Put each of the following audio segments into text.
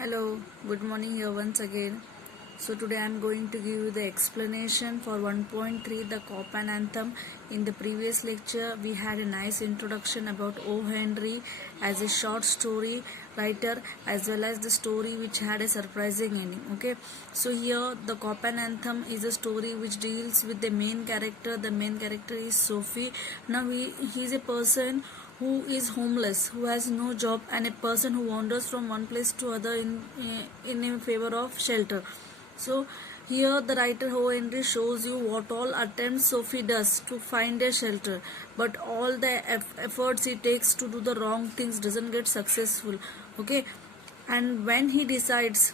Hello, good morning here once again. So today I am going to give you the explanation for 1.3 the cop and anthem. In the previous lecture we had a nice introduction about O. Henry as a short story writer as well as the story which had a surprising ending. Okay, so here the cop and anthem is a story which deals with the main character. The main character is Sophie. Now he is a person who is homeless, who has no job, and a person who wanders from one place to other in favor of shelter. So here the writer Ho Henry shows you what all attempts Sophie does to find a shelter, but all the efforts he takes to do the wrong things doesn't get successful. Okay, and when he decides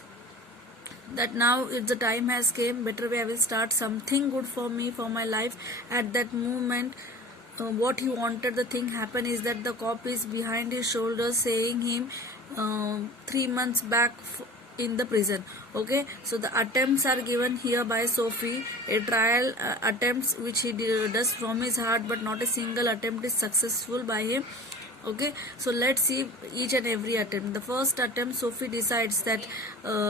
that now it's the time has came, better way I will start something good for me, for my life, at that moment what he wanted the thing happen is that the cop is behind his shoulders saying him 3 months back in the prison. Okay, so the attempts are given here by Sophie, a trial attempts which he does from his heart, but not a single attempt is successful by him. Okay, so let's see each and every attempt. The first attempt, Sophie decides that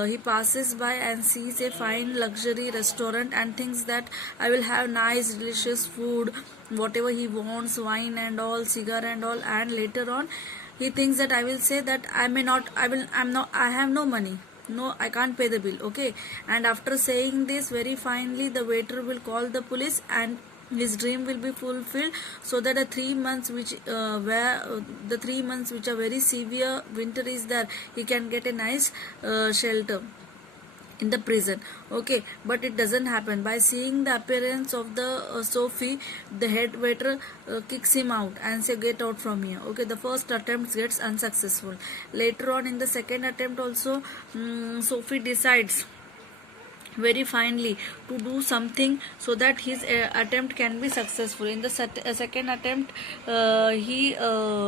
he passes by and sees a fine luxury restaurant and thinks that I will have nice delicious food, whatever he wants, wine and all, cigar and all. And later on he thinks that I will say that I have no money, no, I can't pay the bill. Okay, and after saying this very finely, the waiter will call the police and his dream will be fulfilled, so that the 3 months the 3 months which are very severe winter is there, he can get a nice shelter in the prison. Okay, but it doesn't happen. By seeing the appearance of the Sophie, the head waiter kicks him out and say get out from here. Okay, the first attempt gets unsuccessful. Later on in the second attempt also, Sophie decides very finely to do something so that his attempt can be successful. In the second attempt, he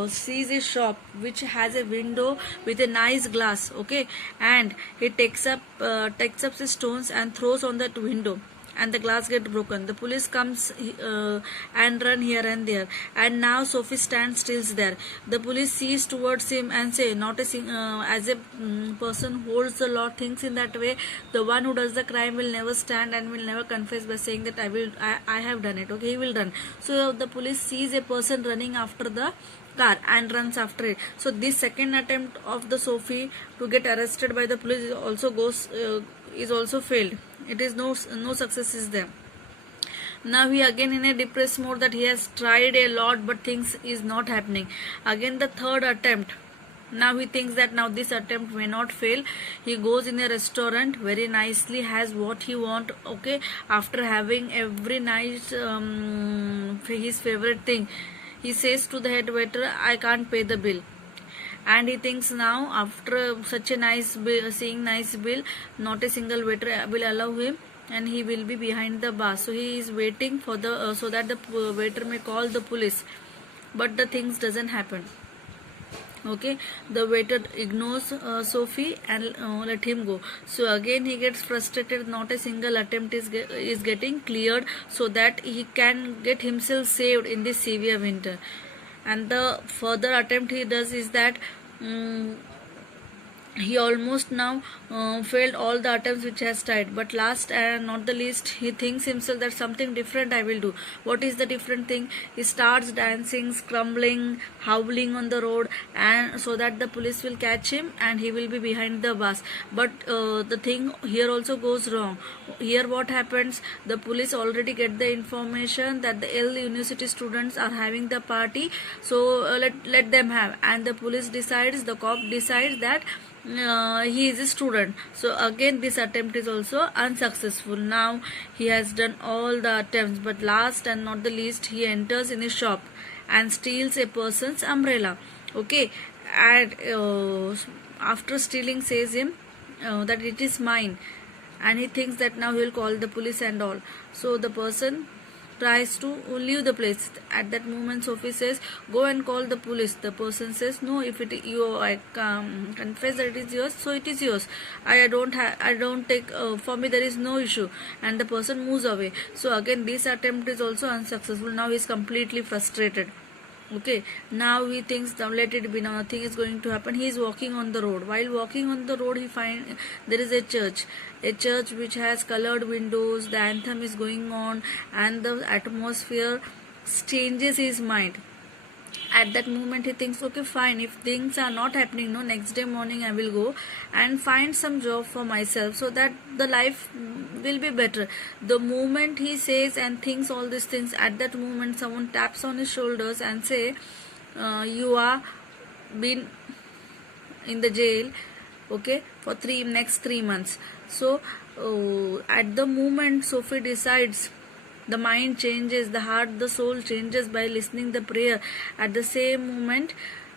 sees a shop which has a window with a nice glass. Okay, and he takes up the stones and throws on that window, and the glass get broken. The police comes and run here and there, and now Sophie stands still there. The police sees towards him and say, not as a person who holds the law thinks in that way, the one who does the crime will never stand and will never confess by saying that I have done it. Okay, he will run. So the police sees a person running after the car and runs after it. So this second attempt of the Sophie to get arrested by the police is also failed. It is no success is there. Now he again in a depressed mode that he has tried a lot but things is not happening. Again the third attempt. Now he thinks that now this attempt may not fail. He goes in a restaurant very nicely, has what he want. Okay, after having every night his favorite thing, he says to the head waiter, I can't pay the bill. And he thinks now after such a nice bill, seeing nice bill, not a single waiter will allow him, and he will be behind the bar. So he is waiting for the so that the waiter may call the police, but the things doesn't happen. Okay, the waiter ignores Sophie and let him go. So again he gets frustrated. Not a single attempt is getting cleared so that he can get himself saved in this severe winter. And the further attempt he does is that he almost now failed all the attempts which has tried, but last and not the least, he thinks himself that something different I will do. What is the different thing? He starts dancing, scrambling, howling on the road, and so that the police will catch him and he will be behind the bus. But the thing here also goes wrong. Here what happens, the police already get the information that the Yale University students are having the party, so let them have, and the cop decides that he is a student. So again this attempt is also unsuccessful. Now he has done all the attempts, but last and not the least, he enters in a shop and steals a person's umbrella. Okay, and after stealing says him that it is mine, and he thinks that now he will call the police and all. So the person tries to leave the place. At that moment Sophie says, go and call the police. The person says, no, if I confess that it is yours, so it is yours. I don't take for me there is no issue. And the person moves away. So again this attempt is also unsuccessful. Now he is completely frustrated. Okay, now he thinks, now let it be, now nothing is going to happen. He is walking on the road. While walking on the road, he find there is a church which has colored windows. The anthem is going on, and the atmosphere changes his mind. At that moment he thinks, okay, fine, if things are not happening, no, next day morning I will go and find some job for myself, so that the life will be better. The moment he says and thinks all these things, at that moment someone taps on his shoulders and say, you are been in the jail, okay, for next 3 months. So at the moment Sophie decides, the mind changes, the heart, the soul changes by listening the prayer. At the same moment,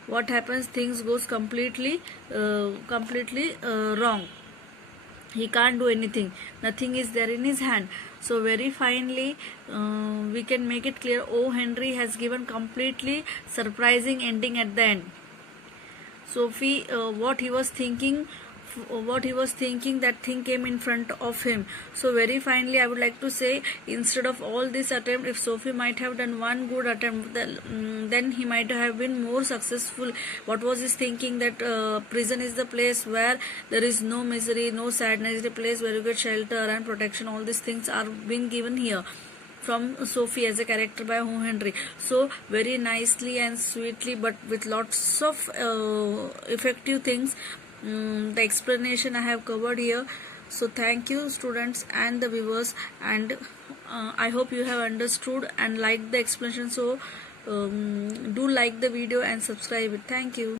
what happens, things goes completely wrong. He can't do anything, nothing is there in his hand. So very finely we can make it clear, O. Henry has given completely surprising ending at the end. Sophie, what he was thinking, that thing came in front of him. So very finally I would like to say, instead of all this attempt, if Sophie might have done one good attempt, then he might have been more successful. What was his thinking, that prison is the place where there is no misery, no sadness, it's a place where you get shelter and protection. All these things are being given here from Sophie as a character by O. Henry. So very nicely and sweetly, but with lots of effective things, the explanation I have covered here. So thank you students and the viewers, and I hope you have understood and liked the explanation. So do like the video and subscribe it. Thank you.